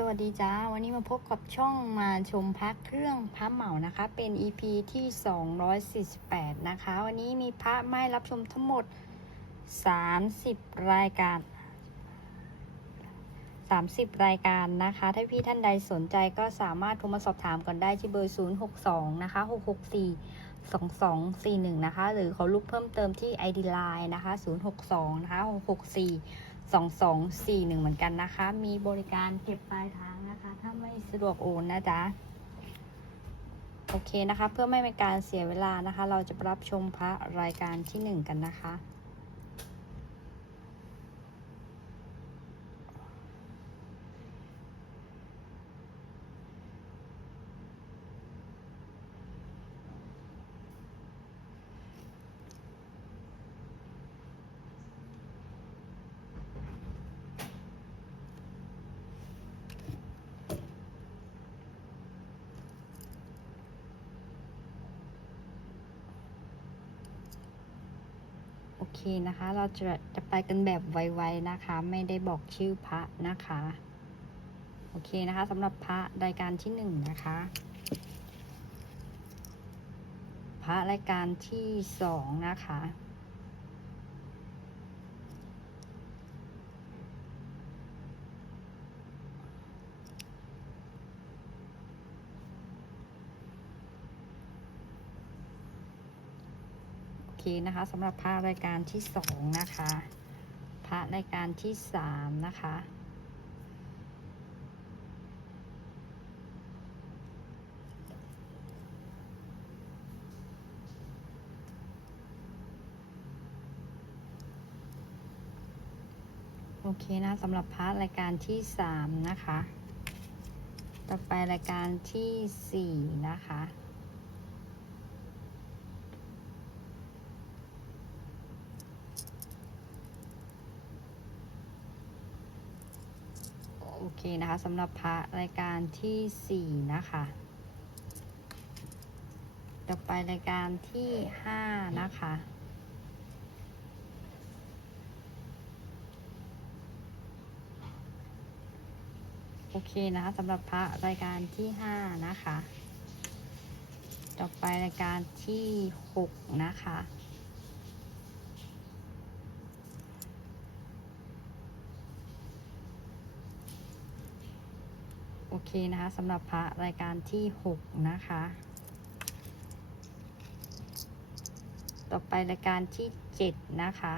สวัสดีจ้า วันนี้มาพบกับช่องมาชมพักเครื่องพระเหมานะคะ เป็น EP ที่ 248 นะคะ วันนี้มีพระไม้รับชมทั้งหมด 30 รายการ 30 รายการนะคะ ถ้าพี่ท่านใดสนใจก็สามารถโทรมาสอบถามก่อนได้ที่เบอร์ 062 นะคะ 664 2241 นะคะ หรือเขาลุกเพิ่มเติมที่ ID Line นะคะ 062 นะคะ 664 2241 เหมือนกันนะคะ มีบริการเก็บปลายทางนะคะ ถ้าไม่สะดวกโอนนะจ๊ะ โอเคนะคะ เพื่อไม่เป็นการเสียเวลานะคะ เราจะรับชมพระรายการที่ 1 กันนะคะ โอเคนะคะ เราจะจะไปกันแบบไวๆนะคะ ไม่ได้บอกชื่อพระนะคะ โอเคนะคะสำหรับพระรายการที่หนึ่งนะคะ พระรายการที่สองนะคะ เคนะคะสำหรับพระรายการที่สองนะคะพระรายการที่สามนะคะโอเคนะสำหรับพระรายการที่สามนะคะ ต่อไปรายการที่สี่นะคะ โอเค นะคะสำหรับพระรายการที่สี่นะคะ ต่อไปรายการที่ห้านะคะโอเคนะคะสำหรับพระรายการที่ห้านะคะ ต่อไปรายการที่หกนะคะ เคนะคะสำหรับพระรายการที่หกนะคะ ต่อไปรายการที่เจ็ดนะคะ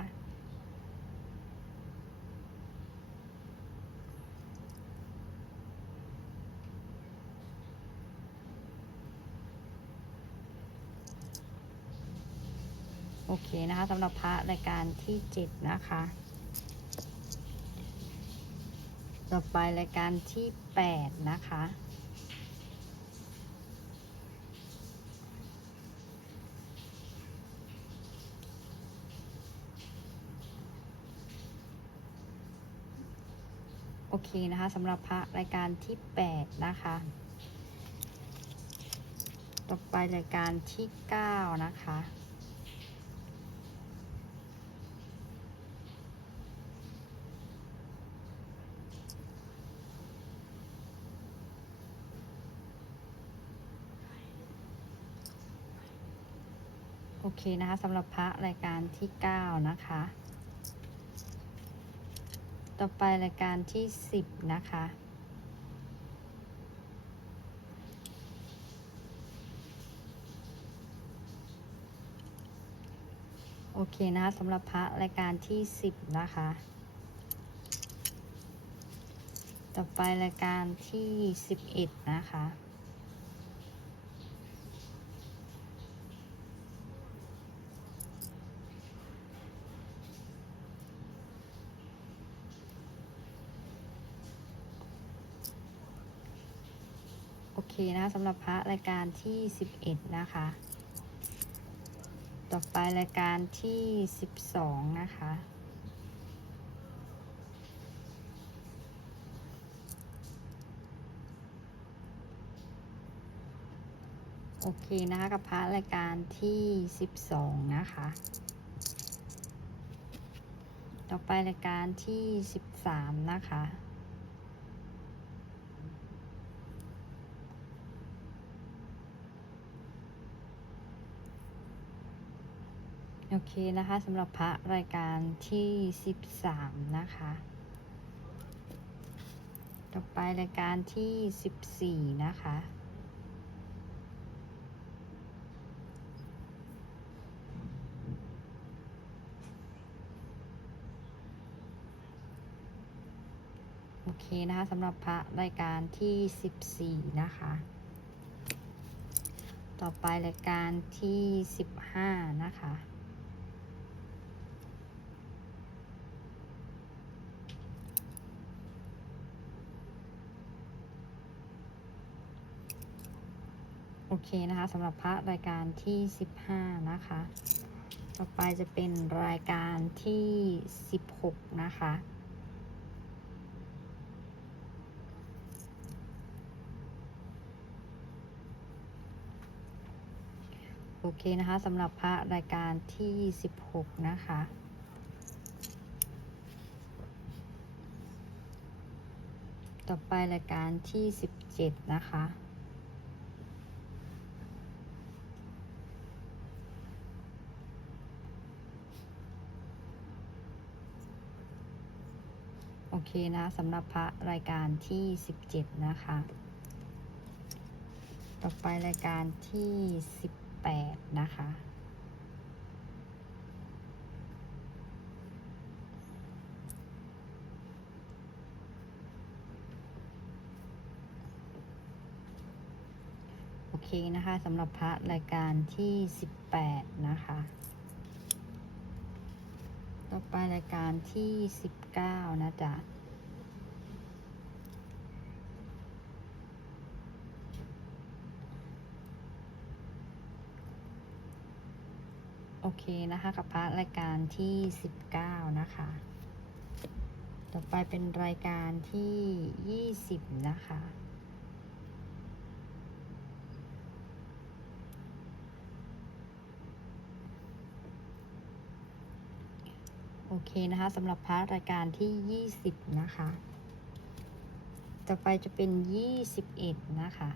โอเคนะคะสำหรับพระรายการที่เจ็ดนะคะ ต่อไปรายการที่แปดนะคะ โอเคนะคะสำหรับพระรายการที่แปดนะคะ ต่อไปรายการที่เก้านะคะ เคนะคะสำหรับพระรายการที่เก้านะคะ ต่อไปรายการที่สิบนะคะ โอเคนะคะสำหรับพระรายการที่สิบนะคะ ต่อไปรายการที่สิบเอ็ดนะคะ นะสำหรับพระรายการที่ 11 นะคะ ต่อไปรายการที่ 12 นะคะ โอเคนะคะ กับพระรายการที่ 12 นะคะ ต่อไปรายการที่ 13 นะคะ โอเคนะคะสำหรับพระรายการที่ 13 นะคะ ต่อไปรายการที่ 14 นะคะโอเคนะคะสำหรับพระรายการที่ 14 นะคะ ต่อไปรายการที่ 15 นะคะ โอเคนะคะสำหรับพระรายการที่ 15 นะคะ ต่อไปจะเป็นรายการที่ 16 นะคะ โอเคนะคะสำหรับพระรายการที่ 16 นะคะต่อไปรายการที่ 17 นะคะ เคนะสำหรับพระรายการที่ 17 นะคะ ต่อไปรายการที่ 18 นะคะโอเคนะคะสำหรับพระรายการที่ 18 นะคะ ต่อไปรายการที่19นะจ๊ะโอเคนะคะ กับพระรายการที่19นะคะ ต่อไปเป็นรายการที่20นะคะ โอเคนะคะสำหรับพระรายการที่ 20 นะคะ ต่อไปจะเป็น 21 นะคะ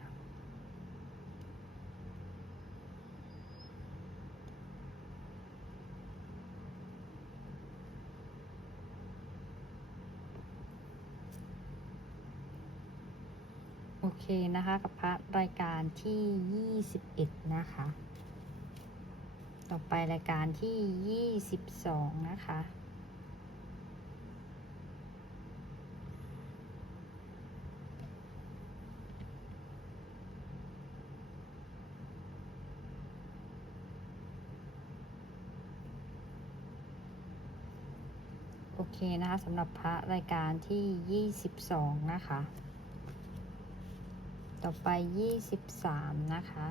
โอเคนะคะ กับพระรายการที่ 21 นะคะ ต่อไปรายการที่ 22 นะคะ เคนะคะสำหรับพระรายการที่ 22 นะคะ ต่อไป 23 นะคะ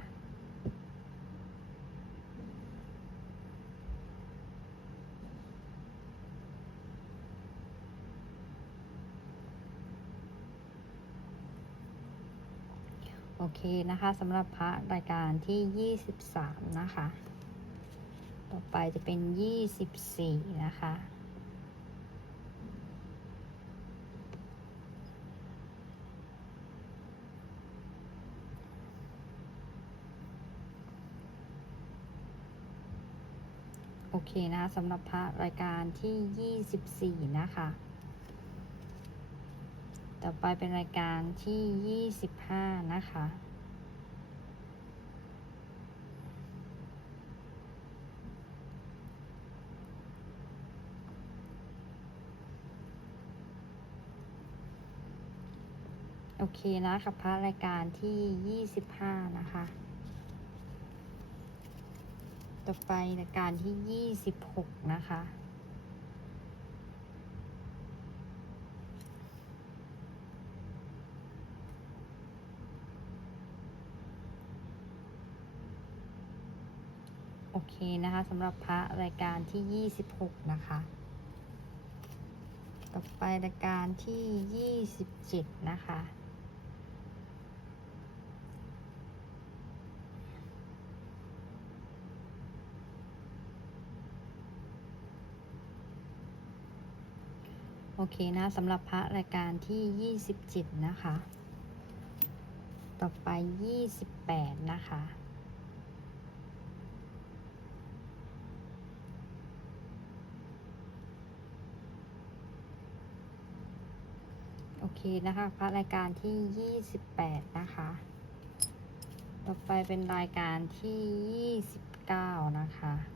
โอเคนะคะสำหรับพระรายการที่ 23 นะคะ ต่อไปจะเป็น 24 นะคะ โอเคนะคะสำหรับพระรายการที่ 24 นะคะ ต่อไปเป็นรายการที่ 25 นะคะโอเคนะคะพระรายการที่ 25 นะคะ ต่อไปรายการที่26นะคะ โอเคนะคะสำหรับพระรายการที่26นะคะ ต่อไปรายการที่27นะคะ โอเคนะสำหรับพระรายการที่ 27 นะคะ ต่อไป 28 นะคะโอเคนะคะพระรายการที่ 28 นะคะ ต่อไปเป็นรายการที่ 29 นะคะ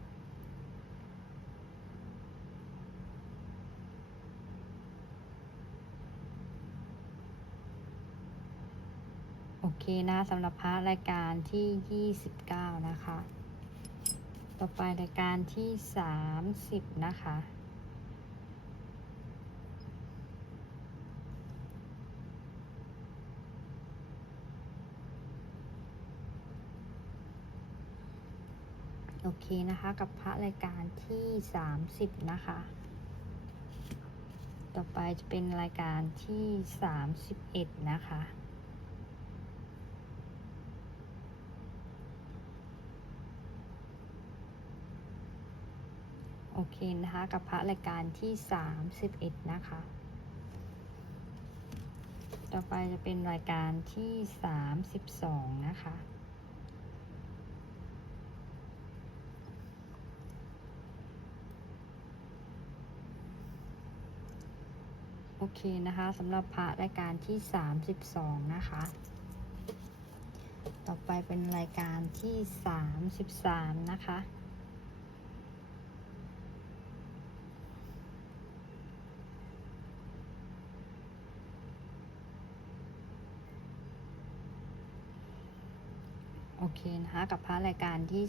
อเคนะสำหรับพระรายการที่ 29 นะคะ ต่อไปรายการที่ 30 นะคะโอเคนะคะกับพระรายการที่ 30 นะคะ ต่อไปจะเป็นรายการที่ 31 นะคะ โอเคนะคะ กับพระรายการที่ 31 นะคะ ต่อไปจะเป็นรายการที่ 32 นะคะโอเคนะคะสำหรับพระรายการที่ 32 นะคะ ต่อไปเป็นรายการที่ 33 นะคะ เคนะคะกับพระรายการที่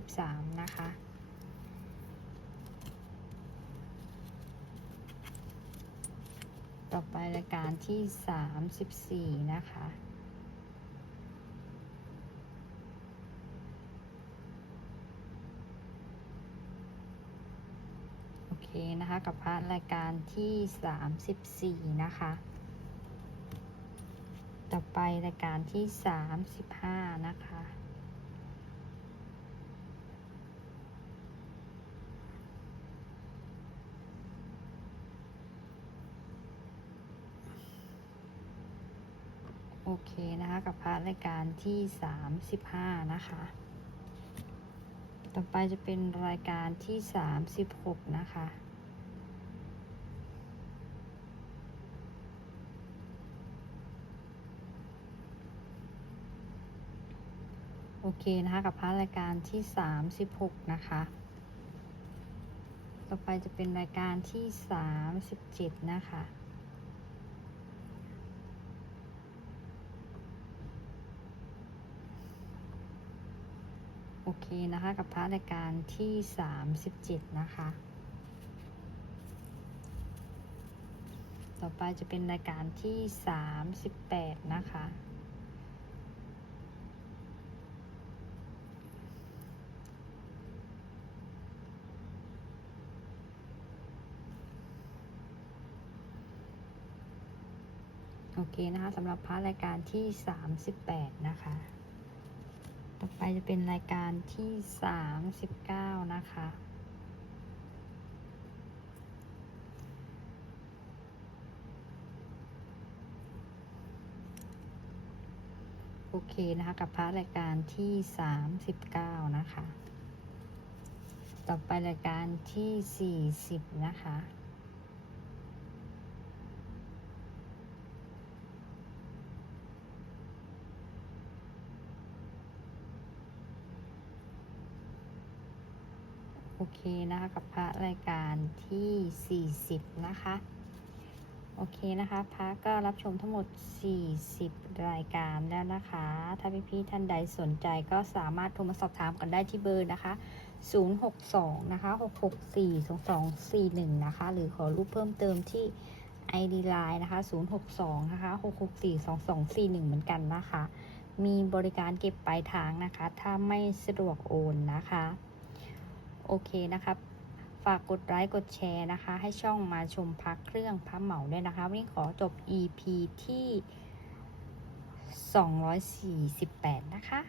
33 นะคะ ต่อไปรายการที่ 34 นะคะโอเคนะคะกับพระรายการที่ 34 นะคะ ต่อไปรายการที่ 35 นะคะ โอเคนะคะกับพระรายการที่ 35 นะคะ ต่อไปจะเป็นรายการที่ 36 นะคะโอเคนะคะกับพระรายการที่ 36 นะคะ ต่อไปจะเป็นรายการที่ 37 นะคะ โอเคนะคะ กับพระรายการที่ 37 นะคะ ต่อไปจะเป็นรายการที่ 38 นะคะ โอเคนะคะสำหรับพระรายการที่ 38 นะคะ ต่อไปจะเป็นรายการที่39นะคะ โอเคนะคะ กับพระรายการที่39นะคะ ต่อไปรายการที่40นะคะ เคนะคะกับพระรายการที่ 40 นะคะ โอเคนะคะพระก็รับชมทั้งหมด 40 รายการแล้วนะคะ ถ้าพี่ๆท่านใดสนใจก็สามารถโทรมาสอบถามกันได้ที่เบอร์นะคะ 062 นะคะ 664 2241 นะคะ หรือขอรูปเพิ่มเติมที่ ID Line นะคะ 062 นะคะ 664 2241 เหมือนกันนะคะ มีบริการเก็บปลายทางนะคะ ถ้าไม่สะดวกโอนนะคะ โอเคนะครับ ฝากกดไลค์กดแชร์นะคะ ให้ช่องมาชมพักเครื่องพับเหมาด้วยนะคะ วันนี้ขอจบ EP ที่ 248 นะคะ